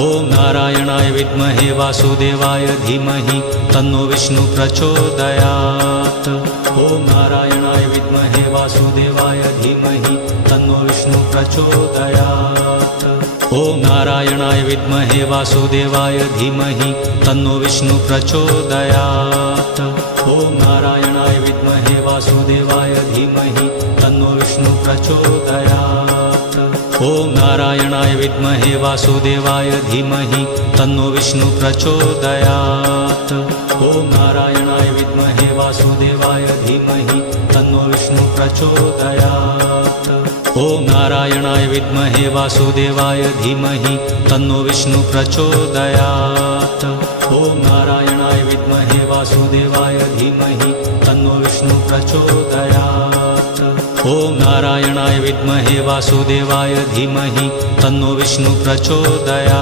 ॐ नारायणाय विद्महे वासुदेवाय धीमहि तन्नो विष्णु प्रचोदयात्। ॐ नारायणाय विद्महे वासुदेवाय धीमहि तन्नो विष्णु प्रचोदयात्। ॐ नारायणाय विद्महे वासुदेवाय धीमहि तन्नो विष्णु प्रचोदयात्। ॐ नारायणाय विद्महे वासुदेवाय धीमहि तन्नो विष्णु प्रचोदयात्। ॐ नारायणाय विद्महे वासुदेवाय धीमहि तन्नो विष्णु प्रचोदयात्। ॐ नारायणाय विद्महे वासुदेवाय धीमहि तन्नो विष्णु प्रचोदयात्। ॐ नारायणाय विद्महे वासुदेवाय धीमहि तन्नो विष्णु प्रचोदयात्। ॐ नारायणाय विद्महे वासुदेवाय धीमहि तन्नो विष्णु प्रचोदयात्। ॐ नारायणाय विद्महे वासुदेवाय धीमहि तन्नो विष्णु प्रचोदयात्।